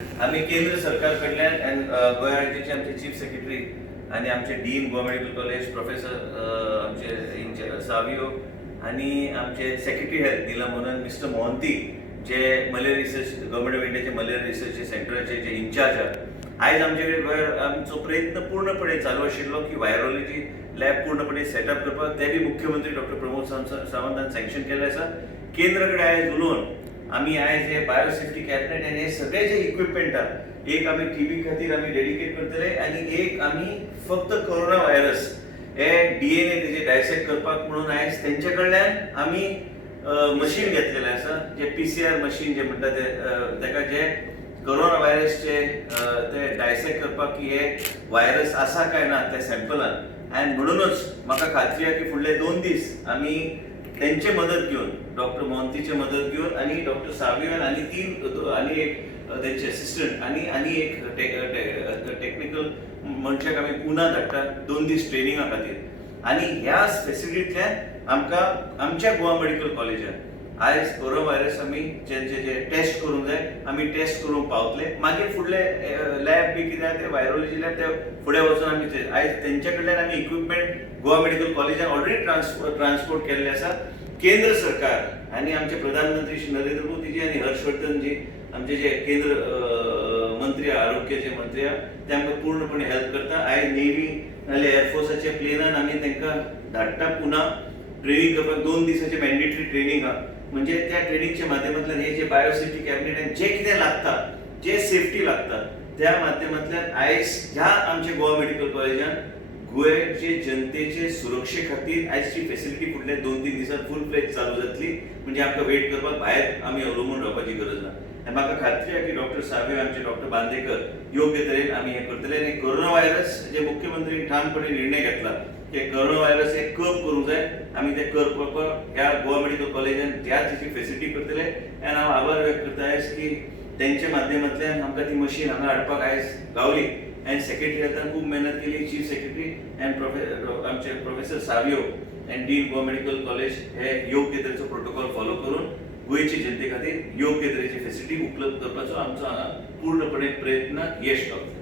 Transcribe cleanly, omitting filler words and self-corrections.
आम्ही केंद्र सरकारकडल्यान गोंय राज्याचे आमचे चीफ सेक्रेटरी आणि आमचे dean Goa medical college professor आमचे सावियो आणि आमचे secretary health Neelam Mohan mister Mohanty जे मलेरिया रिसर्च गव्हर्मेंट ऑफ इंडियाचे मलेरिया रिसर्च सेंटराचे जे इन्चार्ज आहात आयज आमचे गोंयांत आमचो प्रयत्न पूर्णपणे चालू आशिल्लो की व्हायरोलॉजी लॅब पूर्णपणे सेटअप करपाक ते बी मुख्यमंत्री डॉक्टर प्रमोद सावंतान सँक्शन केल्लें आसा. केंद्रा कडेन आयज उलोवन आम्ही आयज हे बायोसेफ्टी कॅबिनेट आणि हे सगळे जे इक्विपमेंट आहात एक आम्ही टीबी खातीर आम्ही डेडिकेट करतले आणि एक आम्ही फक्त कोरोना व्हायरस हे DNA तेजे डायसेक्ट करपाक म्हणून आयज तेंचे कडल्यान आम्ही मशीन घेतलेलें आसा जे PCR मशीन जे म्हणटा तेका जे कोरोना व्हायरसचे ते डायसेक्ट करपाक की हे व्हायरस आसा काय ना त्या सॅम्पलान आणि म्हणूनच म्हाका खात्री आहे की फुडले 2 दीस आम्ही त्यांचे मदत घेऊन डॉक्टर मोहंतीचे मदत घेऊन आणि डॉक्टर सावियन आणि एक त्यांचे असिस्टंट आणि एक टेक्निकल मनशाक आम्ही पुन्हा धाडटा 2 दीस ट्रेनिंगा खातीर आणि ह्या फॅसिलिटींतल्यान आमकां आमच्या गोवा मेडिकल कॉलेजान आयज कोरोना व्हायरस आमी जे टेस्ट करूंक जाय आमी टेस्ट करूंक पावतले मागीर फुडले लॅब बी कितें ते व्हायरोलॉजी लॅब ते फुडें वचून आमी आयज तेंचे कडल्यान आमी इक्विपमेंट गोवा मेडिकल कॉलेजान ऑलरेडी ट्रान्सपोर्ट केल्ले आसा. केंद्र सरकार आणि आमचे प्रधानमंत्री श्री नरेंद्र मोदीजी आणि हर्षवर्धन जी आमचे जे केंद्र मंत्री आरोग्याचे मंत्री ते आमकां पूर्णपणे हेल्प करता. आयज नेव्ही नाल्यार एअरफोर्साच्या प्लेनान आमी तांकां धाडटा पुन्हा ट्रेनिंग करपाक 2 दिसाचे मॅन्डेटरी ट्रेनिंग आहा म्हणजे त्या ट्रेनिंगच्या माध्यमांतल्यान हे जे बायोसेफ्टी कॅबिनेटान जे कितें लागता जे सेफ्टी लागता त्या माध्यमांतल्यान आयज ह्या आमच्या गोवा मेडिकल कॉलेजान गोंयचे जनतेचे सुरक्षे खातीर आयजची फॅसिलिटी फुडल्या 2-3 दिसांत फुल फ्लेज चालू जातली म्हणजे आमकां वेट करपाक भायर आमी अवलंबून रावपाची गरज ना. आनी म्हाका खात्री आहे की डॉक्टर सावे आमचे डॉक्टर बांदेकर योग्य तरेन आमी हे करतले आनी कोरोना व्हायरस जे मुख्यमंत्री ठामपणे निर्णय घेतला की कोरोना व्हायरस हे कर्ब करूंक जाय आमी ते कर्ब करपाक ह्या गोवा मेडिकल कॉलेजान त्याच हेची फॅसिलिटी करतले आनी हांव आभार व्यक्त करता आयज की तेंच्या माध्यमांतल्यान आमकां ती मशीन हांगा हाडपाक आयज गावली आणि सेक्रेटरी हेल्थान खूप मेहनत केली. चीफ सेक्रेटरी अँड आमचे professor Savio and dean Goa medical college हे योग्य तरेचो प्रोटोकॉल फॉलो करून गोंयचे जनते खातीर योग्य तरेची फॅसिलिटी उपलब्ध करपाचो आमचो हांगा पूर्णपणे प्रयत्न यश पावता.